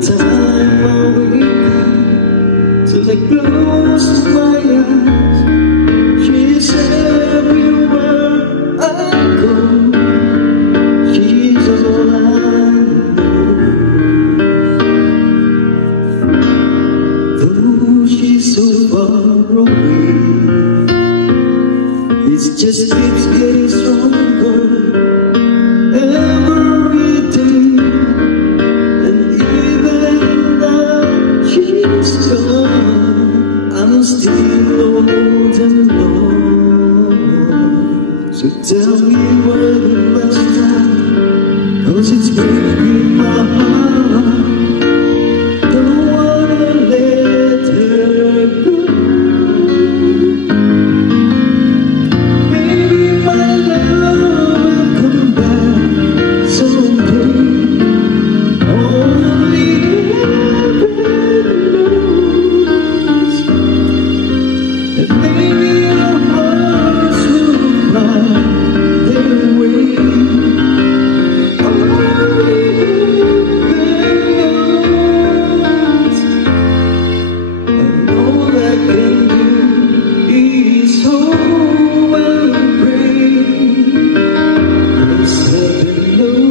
time I wake up till I close my eyes, she's everywhere I go. She's all I know. Though she's so far away, it just keeps getting stronger every day. And even now she's gone, I'm still holding on. So tell me when the last time, 'cause it's breaking my heart. Don't wanna let her go. Maybe my love will come back someday. Only heaven knows. And maybe our hearts will find their way. Only heaven knows. And all I can do is hope and pray, 'cause heaven knows.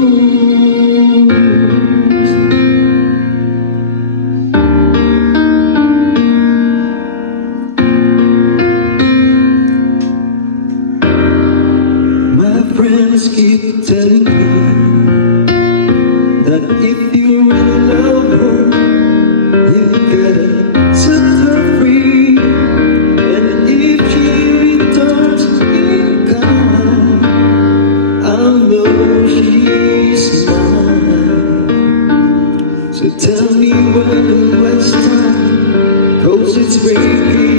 My friends keep telling me that if you really love her, you gotta set her free. And if she returns in kind, I'll know she's mine. So tell me when the last time, 'cause it's breaking